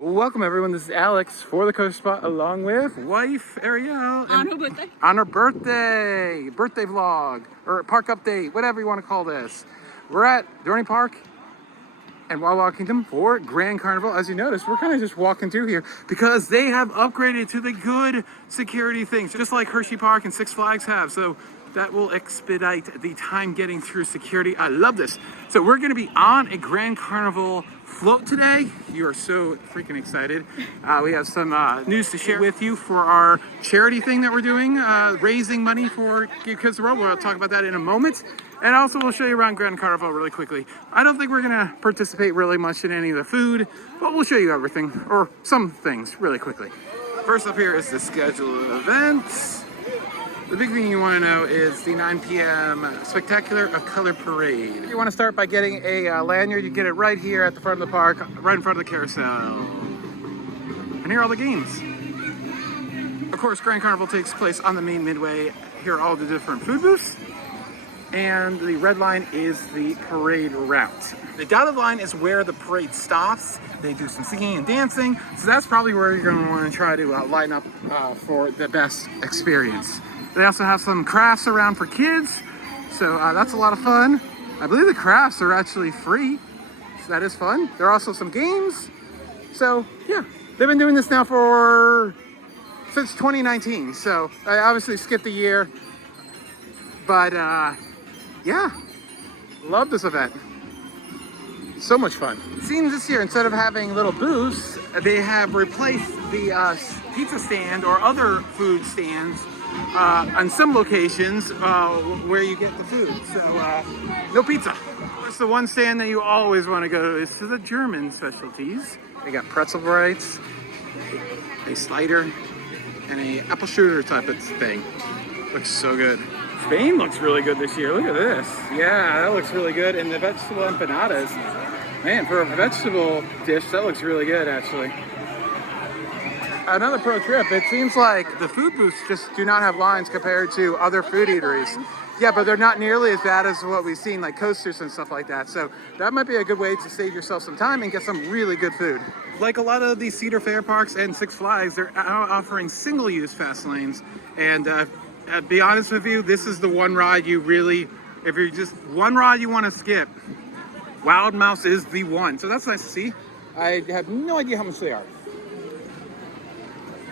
Welcome everyone, this is Alex for the Coast Spot along with wife Ariel. On her birthday. On her birthday vlog, or park update, whatever you want to call this. We're at Dorney Park and Wild Kingdom for Grand Carnival. As you notice, we're kind of just walking through here because they have upgraded to the good security things, just like Hershey Park and Six Flags have. So that will expedite the time getting through security. I love this. So we're gonna be on a Grand Carnival float today. You are so freaking excited. We have some news to share with you for our charity thing that we're doing, raising money for Kids World. We'll talk about that in a moment. And also we'll show you around Grand Carnival really quickly. I don't think we're gonna participate really much in any of the food, but we'll show you everything, or some things really quickly. First up here is the schedule of events. The big thing you want to know is the 9 p.m. Spectacular of Color Parade. You want to start by getting a lanyard. You get it right here at the front of the park, right in front of the carousel. And here are all the games. Of course, Grand Carnival takes place on the main midway. Here are all the different food booths. And the red line is the parade route. The dotted line is where the parade stops. They do some singing and dancing. So that's probably where you're going to want to try to line up for the best experience. They also have some crafts around for kids, so that's a lot of fun. I believe the crafts are actually free, so that is fun. There are also some games. So yeah, they've been doing this now since 2019. So I obviously skipped a year, but yeah, love this event. So much fun. It seems this year, instead of having little booths, they have replaced the pizza stand or other food stands on some locations where you get the food. So no pizza. Of course, the one stand that you always want to go to is to the German specialties. They got pretzel bites, a slider, and a apple shooter type of thing. Looks so good. Spain looks really good this year. Look at this. Yeah, that looks really good. And the vegetable empanadas. Man, for a vegetable dish, that looks really good actually. Another pro trip, it seems like the food booths just do not have lines compared to other food eateries. Yeah, but they're not nearly as bad as what we've seen, like coasters and stuff like that. So that might be a good way to save yourself some time and get some really good food. Like a lot of these Cedar Fair parks and Six Flags, they're offering single-use fast lanes. And be honest with you, this is the one ride you really, if you're just one ride you want to skip, Wild Mouse is the one. So that's nice to see. I have no idea how much they are.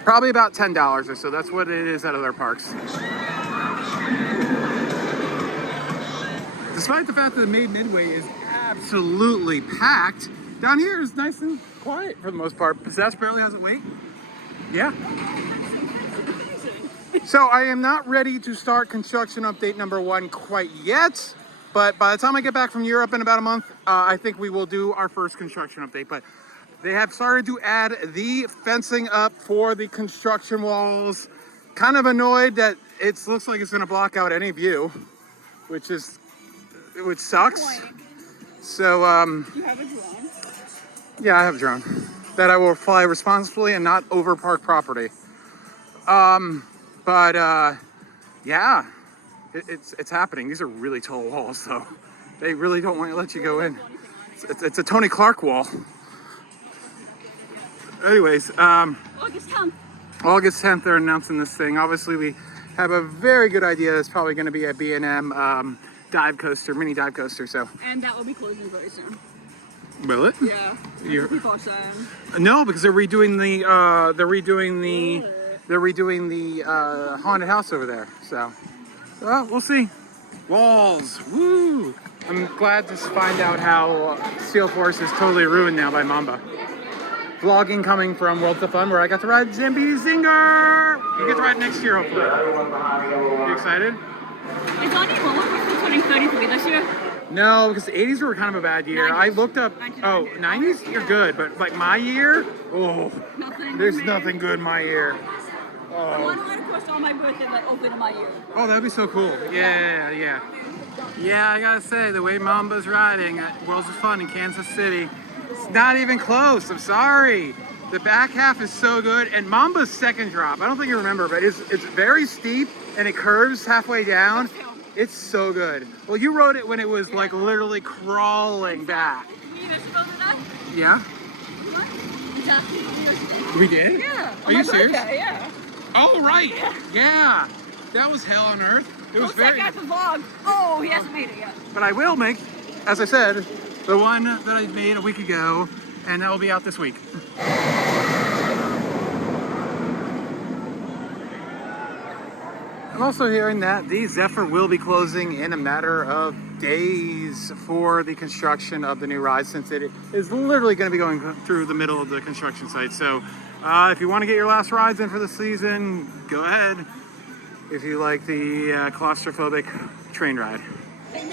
Probably about $10 or so. That's what it is at other parks. Despite the fact that the main midway is absolutely packed, down here is nice and quiet for the most part. Possess barely has a wait. Yeah. So I am not ready to start construction update number 1 quite yet. But by the time I get back from Europe in about a month, I think we will do our first construction update. But they have started to add the fencing up for the construction walls. Kind of annoyed that it looks like it's going to block out any view, which sucks. So You have a drone? yeah, I have a drone that I will fly responsibly and not over park property. Yeah, it's happening. These are really tall walls, though. They really don't want to let you go in. It's a Tony Clark wall. Anyways, August 10th. August 10th, they're announcing this thing. Obviously, we have a very good idea. It's probably going to be a B&M dive coaster, mini dive coaster. So. And that will be closing very soon. Will it? Yeah. People are saying. No, because they're redoing the haunted house over there. So, well, we'll see. Walls, woo! I'm glad to find out how Steel Force is totally ruined now by Mamba. Vlogging coming from Worlds of Fun, where I got to ride Zambi Zinger. You get to ride next year, hopefully. You excited? Is Dorney Park turning 33 this year? No, because the 80s were kind of a bad year. 90s. I looked up. 90s? You're good, but like my year, there's nothing good my year. I want to ride a coaster on my birthday, like open in my year. Oh, that'd be so cool. Yeah. Yeah, I gotta say, the way Mamba's riding at Worlds of Fun in Kansas City, it's not even close. I'm sorry. The back half is so good, and Mamba's second drop, I don't think you remember, but it's very steep and it curves halfway down. It's so good. Well, you rode it when it was like literally crawling back. You know, Yeah? exactly 2 years ago. We did? Yeah. Are you serious? Yeah. Oh, right. Yeah. That was hell on earth. It was Go check out the vlog. Oh, he hasn't made it yet. But I will make, as I said, the one that I made a week ago, and that will be out this week. I'm also hearing that the Zephyr will be closing in a matter of days for the construction of the new ride, since it is literally going to be going through the middle of the construction site. So if you want to get your last rides in for the season, go ahead. If you like the claustrophobic train ride.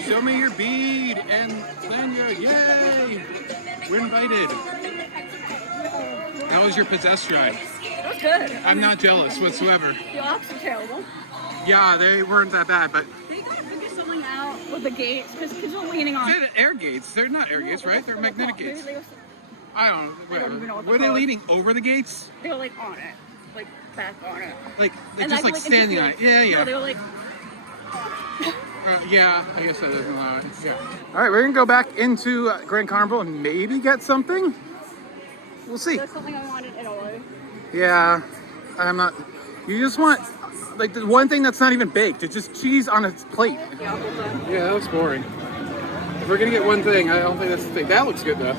Show me your bead and lanyard, yay! We're invited. How was your possessed ride? It was good. I'm not jealous whatsoever. The ops were terrible. Yeah, they weren't that bad, but... They gotta figure something out with the gates, because kids were leaning on... They're air gates. They're not air gates, right? They're magnetic gates. I don't know. I don't even know what Were they leaning over the gates? They were like on it. Like back on it. Like And just like standing on it. Yeah, yeah. No, they were like... Yeah, I guess that doesn't allow it. Yeah. All right, we're gonna go back into Grand Carnival and maybe get something. We'll see. That's something I wanted in Italy. Yeah, I'm not. You just want like the one thing that's not even baked. It's just cheese on a plate. Yeah, well done. Yeah, that looks boring. If we're gonna get one thing, I don't think that's the thing. That looks good though.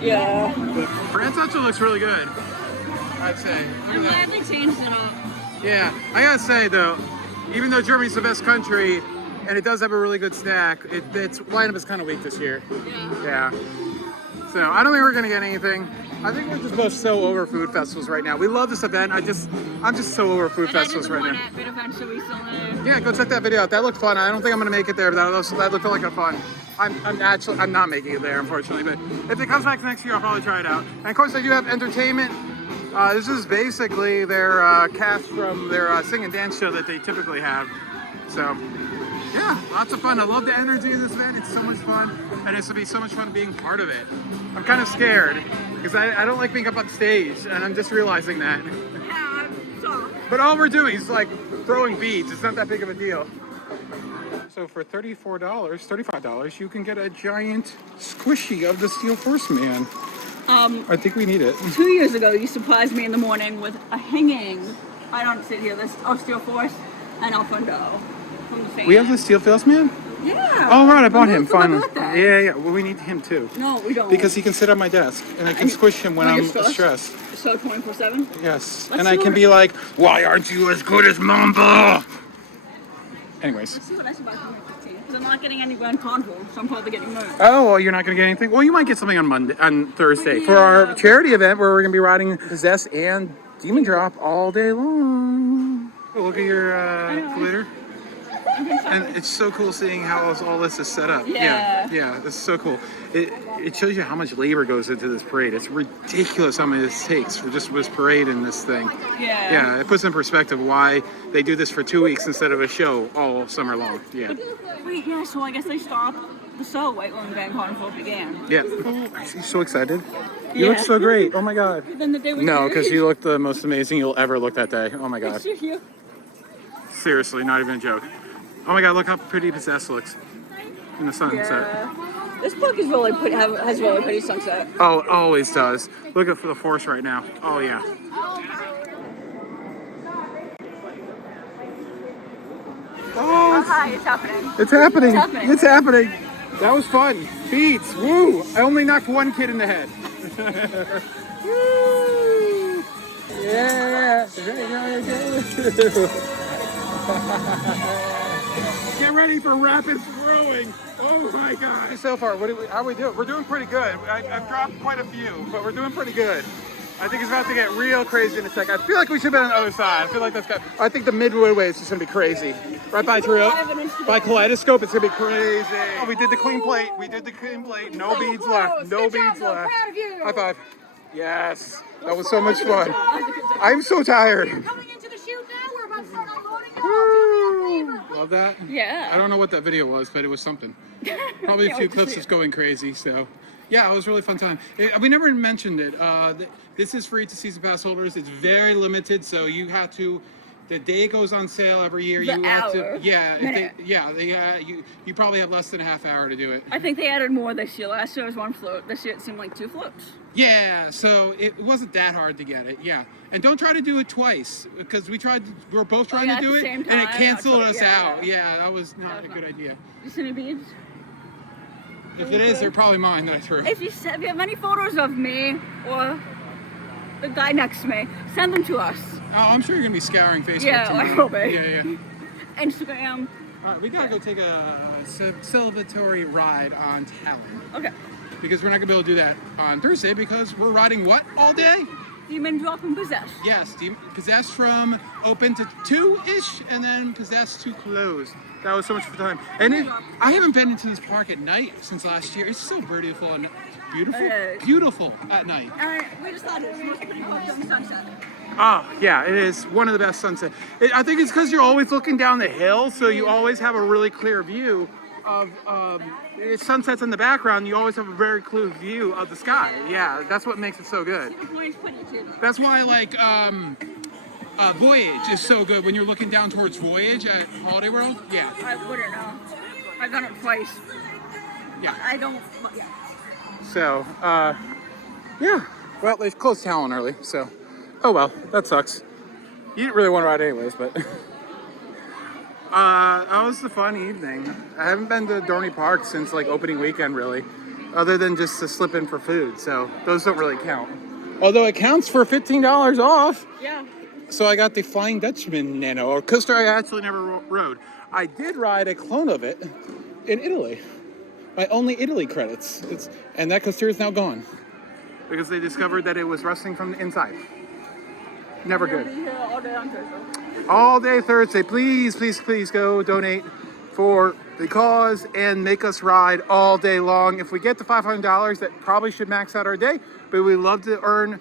Yeah. But Franzaccio looks really good, I'd say. Look I'm at that. glad they changed it up. Yeah, I gotta say though, even though Germany's the best country and it does have a really good snack, its lineup is kind of weak this year. Yeah. Yeah. So I don't think we're gonna get anything. I think we're just both so over food festivals right now. We love this event. I'm just so over food festivals right now. But eventually recently. Yeah, go check that video out. That looked fun. I don't think I'm gonna make it there, but that looked like a fun. I'm not making it there, unfortunately. But if it comes back next year, I'll probably try it out. And of course, they do have entertainment. This is basically their cast from their sing and dance show that they typically have. So, yeah, lots of fun. I love the energy of this event. It's so much fun, and it's gonna be so much fun being part of it. I'm kind of scared because I don't like being up on stage, and I'm just realizing that. Yeah, I'm soft. But all we're doing is like throwing beads. It's not that big of a deal. So for $35, you can get a giant squishy of the Steel Force Man. I think we need it. 2 years ago, you surprised me in the morning with a hanging. I don't sit here. This Steel Force and Alfundo from the fan. We have the Steel Force Man? Yeah. Oh, right, I bought him For my finally. birthday. Yeah. Well, we need him too. No, we don't. Because he can sit on my desk and I can squish him when I'm stressed. So 24/7. Yes. Let's And see I can what- be like, why aren't you as good as Mamba? Anyways. Let's see what I should buy for my 15th. Because I'm not getting any Grand Carnival, so I'm probably getting moved. Oh, well, you're not going to get anything? Well, you might get something on Thursday for our charity event where we're going to be riding Possess and Demon Drop all day long. Oh, look at your glitter. And it's so cool seeing how all this is set up. Yeah. Yeah, it's so cool. It shows you how much labor goes into this parade. It's ridiculous how much this takes for just this parade and this thing. Yeah. Yeah, it puts in perspective why they do this for 2 weeks instead of a show all summer long. Yeah. Wait, yeah, so I guess they stopped the show right when Grand Carnival began. Yeah. Oh, I'm so excited. You look Yeah. so great. Oh my God. Then the day we No, because you look the most amazing you'll ever look that day. Oh my God. Seriously, not even a joke. Oh my God, look how pretty Possessed looks in the sunset. Yeah. This book is really pretty, has really pretty sunset. Oh, it always does. Look at the force right now. Oh yeah. Oh, Hi, it's happening. it's happening. It's happening. It's happening. That was fun. Beats. Woo! I only knocked one kid in the head. Woo! Yeah. Get ready for rapid throwing. Oh my God. So far, how are we doing? We're doing pretty good. I've dropped quite a few, but we're doing pretty good. I think it's about to get real crazy in a sec. I feel like we should be on the other side. I feel like I think the midway is just gonna be crazy. Right by Kaleidoscope, it's gonna be crazy. Oh, we did the clean plate. No beads left. No beads left. High five. Yes. That was so much fun. I'm so tired. Coming into the shoot now, we're about to start unloading. Woo! Love that. Yeah. I don't know what that video was, but it was something. Probably a few clips of going crazy. So, yeah, it was a really fun time. We never mentioned it. This is free to season pass holders. It's very limited, so you have to The day goes on sale every year. The You have hour. to, yeah, Minute. you probably have less than a half hour to do it. I think they added more this year. Last year was one float. This year it seemed like 2 floats. Yeah, so it wasn't that hard to get it. Yeah, and don't try to do it twice because we were both trying yeah, to at do the it, same and it time, canceled not us twice, out. yeah. Yeah, that was not That a was good not- idea. You see any beads? If it is, they're probably mine that I threw. If you have any photos of me or the guy next to me, send them to us. Oh, I'm sure you're gonna be scouring Facebook. Yeah, too. I will be. Yeah. Instagram. All right, we gotta go take a celebratory ride on Talon Okay. because we're not gonna be able to do that on Thursday because we're riding what all day? Demon Drop and Possess. Yes, Possessed from open to 2-ish and then Possessed to close. That was so much fun. And I haven't been into this park at night since last year. It's so beautiful and beautiful at night. We just thought it was the most pretty park on sunset. Oh, yeah, it is one of the best sunsets. I think it's because you're always looking down the hill, so you always have a really clear view of sunsets in the background. You always have a very clear view of the sky. Yeah, that's what makes it so good. That's why, like, Voyage is so good when you're looking down towards Voyage at Holiday World. Yeah. I wouldn't know. I've done it twice. Yeah. I don't. Yeah. So, yeah. Well, they've closed Talon early, so. Oh well, that sucks. You didn't really want to ride anyways, but. That was a fun evening. I haven't been to Dorney Park since like opening weekend, really, other than just to slip in for food. So those don't really count. Although it counts for $15 off. Yeah. So I got the Flying Dutchman Nano, a coaster I actually never rode. I did ride a clone of it in Italy. My only Italy credits. And that coaster is now gone because they discovered that it was rusting from the inside. Never good. All day on Thursday. All day Thursday. Please, please, please go donate for the cause and make us ride all day long. If we get to $500, that probably should max out our day, but we would love to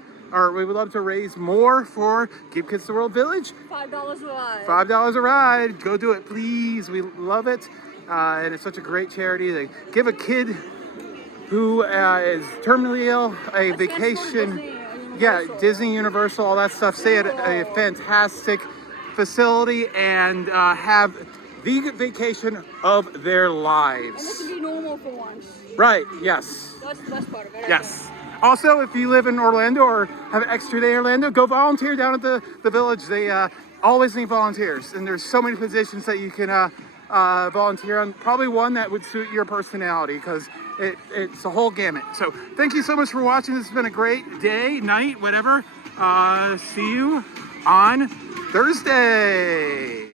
we would love to raise more for Give Kids the World Village. $5 a ride. $5 a ride. Go do it, please. We love it. And it's such a great charity. They give a kid who is terminally ill a vacation. Yeah, Disney, Universal, all that stuff. Stay at a fantastic facility and have the vacation of their lives. And this can be normal for once. Right, yes. That's the best part of it. Yes. Also, if you live in Orlando or have an extra day in Orlando, go volunteer down at the village. They always need volunteers, and there's so many positions that you can volunteer on. Probably one that would suit your personality because it's a whole gamut. So thank you so much for watching. This has been a great day, night, whatever. See you on Thursday.